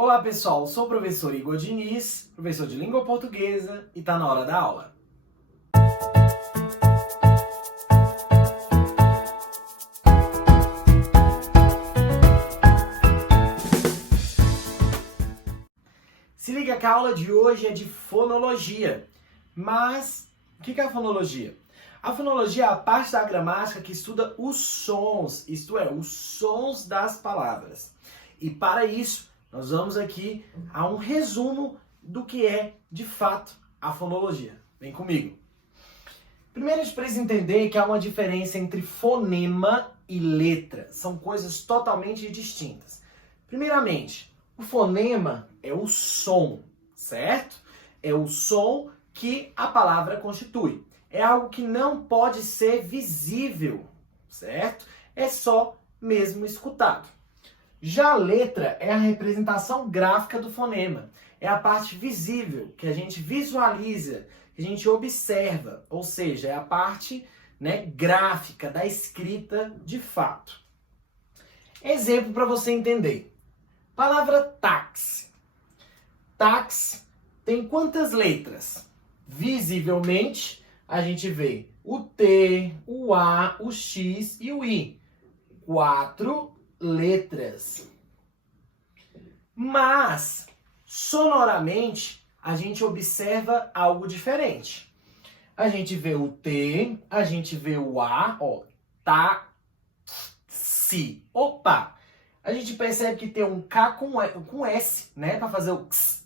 Olá pessoal, sou o professor Igor Diniz, professor de língua portuguesa e tá na hora da aula. Se liga que a aula de hoje é de fonologia. Mas o que é a fonologia? A fonologia é a parte da gramática que estuda os sons, isto é, os sons das palavras. E para isso, nós vamos aqui a um resumo do que é, de fato, a fonologia. Vem comigo. Primeiro, a gente precisa entender que há uma diferença entre fonema e letra. São coisas totalmente distintas. Primeiramente, o fonema é o som, certo? É o som que a palavra constitui. É algo que não pode ser visível, certo? É só mesmo escutado. Já a letra é a representação gráfica do fonema. É a parte visível, que a gente visualiza, que a gente observa. Ou seja, é a parte, gráfica da escrita de fato. Exemplo para você entender. Palavra táxi. Táxi tem quantas letras? Visivelmente, a gente vê o T, o A, o X e o I. 4 letras. Mas, sonoramente, a gente observa algo diferente. A gente vê o T, a gente vê o A, ó, tá, si. Opa! A gente percebe que tem um K com S, para fazer o X,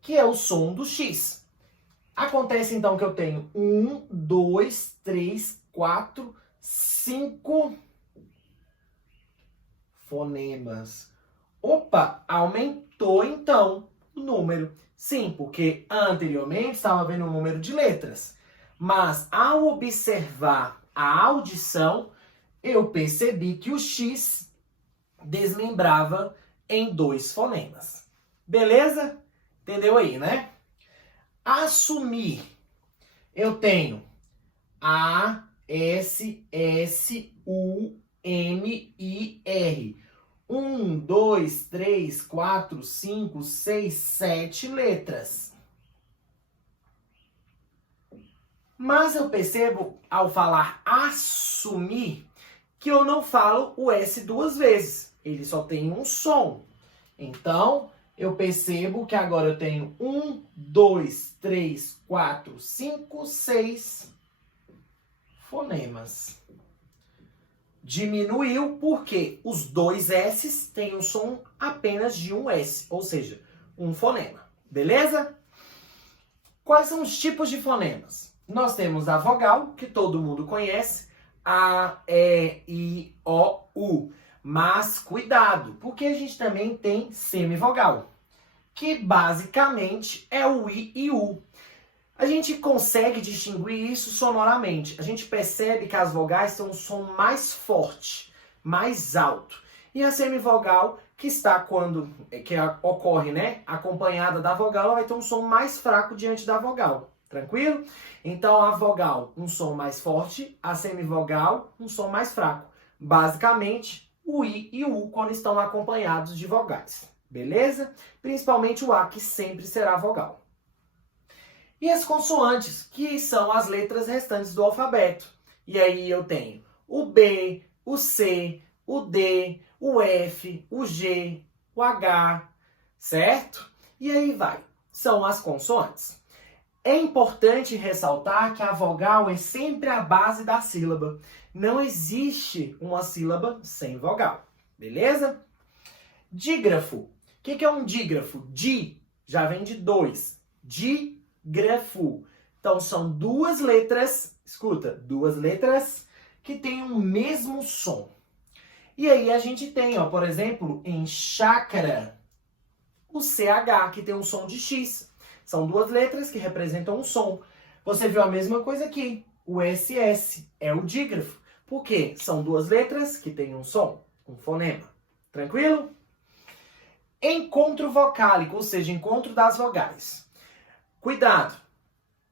que é o som do X. Acontece então que eu tenho 1, 2, 3, 4, 5 fonemas. Opa, aumentou então o número. Sim, porque anteriormente estava vendo o número de letras. Mas ao observar a audição, eu percebi que o X desmembrava em 2 fonemas. Beleza? Entendeu aí, né? Assumir. Eu tenho A, S, S, U, M, I, R. 1, 2, 3, 4, 5, 6, 7 letras. Mas eu percebo, ao falar assumir, que eu não falo o S 2 vezes. Ele só tem um som. Então, eu percebo que agora eu tenho 1, 2, 3, 4, 5, 6 fonemas. Diminuiu porque os 2 S's têm um som apenas de um S, ou seja, um fonema. Beleza? Quais são os tipos de fonemas? Nós temos a vogal, que todo mundo conhece, A, E, I, O, U. Mas cuidado, porque a gente também tem semivogal, que basicamente é o I e U. A gente consegue distinguir isso sonoramente. A gente percebe que as vogais têm um som mais forte, mais alto. E a semivogal, que ocorre, acompanhada da vogal, ela vai ter um som mais fraco diante da vogal. Tranquilo? Então a vogal, um som mais forte, a semivogal, um som mais fraco. Basicamente, o I e o U quando estão acompanhados de vogais. Beleza? Principalmente o A, que sempre será vogal. E as consoantes, que são as letras restantes do alfabeto. E aí eu tenho o B, o C, o D, o F, o G, o H, certo? E aí vai. São as consoantes. É importante ressaltar que a vogal é sempre a base da sílaba. Não existe uma sílaba sem vogal. Beleza? Dígrafo. O que é um dígrafo? Di já vem de 2. Dígrafo. Então são 2 letras, escuta, 2 letras que têm o mesmo som. E aí a gente tem, por exemplo, em chácara, o CH, que tem um som de X. São 2 letras que representam um som. Você viu a mesma coisa aqui. O SS é o dígrafo. Por quê? São 2 letras que têm um som, um fonema. Tranquilo? Encontro vocálico, ou seja, encontro das vogais. Cuidado!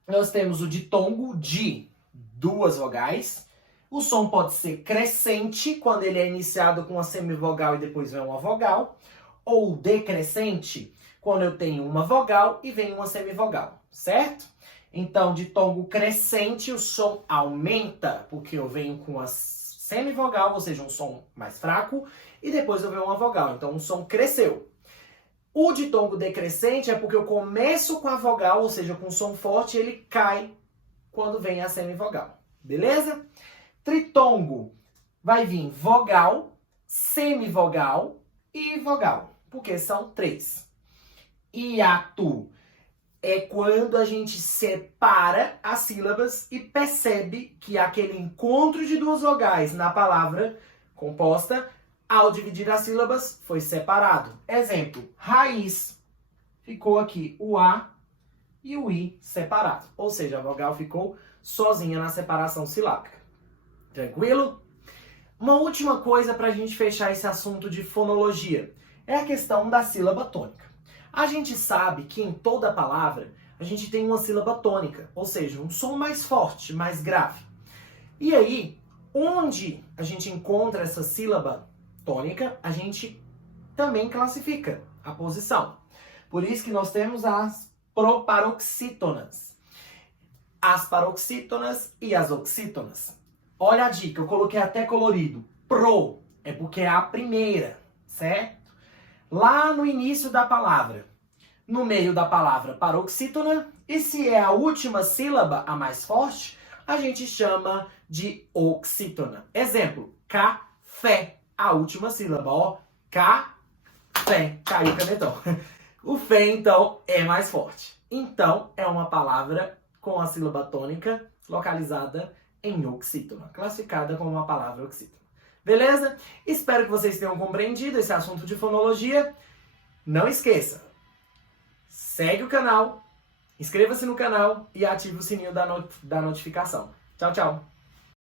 Nós temos o ditongo, de 2 vogais. O som pode ser crescente, quando ele é iniciado com uma semivogal e depois vem uma vogal. ou decrescente quando eu tenho uma vogal e vem uma semivogal, certo? Então, ditongo crescente, o som aumenta, porque eu venho com a semivogal, ou seja, um som mais fraco, e depois eu venho uma vogal, então o som cresceu. O ditongo decrescente é porque eu começo com a vogal, ou seja, com som forte, e ele cai quando vem a semivogal, beleza? Tritongo vai vir vogal, semivogal e vogal, porque são 3. Hiato é quando a gente separa as sílabas e percebe que aquele encontro de duas vogais na palavra composta, ao dividir as sílabas, foi separado. Exemplo, raiz. Ficou aqui o A e o I separado. Ou seja, a vogal ficou sozinha na separação silábica. Tranquilo? Uma última coisa para a gente fechar esse assunto de fonologia é a questão da sílaba tônica. A gente sabe que em toda palavra a gente tem uma sílaba tônica, ou seja, um som mais forte, mais grave. E aí, onde a gente encontra essa sílaba tônica, a gente também classifica a posição. Por isso que nós temos as proparoxítonas, as paroxítonas e as oxítonas. Olha a dica, eu coloquei até colorido. Pro é porque é a primeira, certo? Lá no início da palavra, no meio da palavra paroxítona, e se é a última sílaba, a mais forte, a gente chama de oxítona. Exemplo, café, a última sílaba, ó, café, caiu o canetão. O fé, então, é mais forte. Então, é uma palavra com a sílaba tônica localizada em oxítona, classificada como uma palavra oxítona. Beleza? Espero que vocês tenham compreendido esse assunto de fonologia. Não esqueça, segue o canal, inscreva-se no canal e ative o sininho da notificação. Tchau, tchau!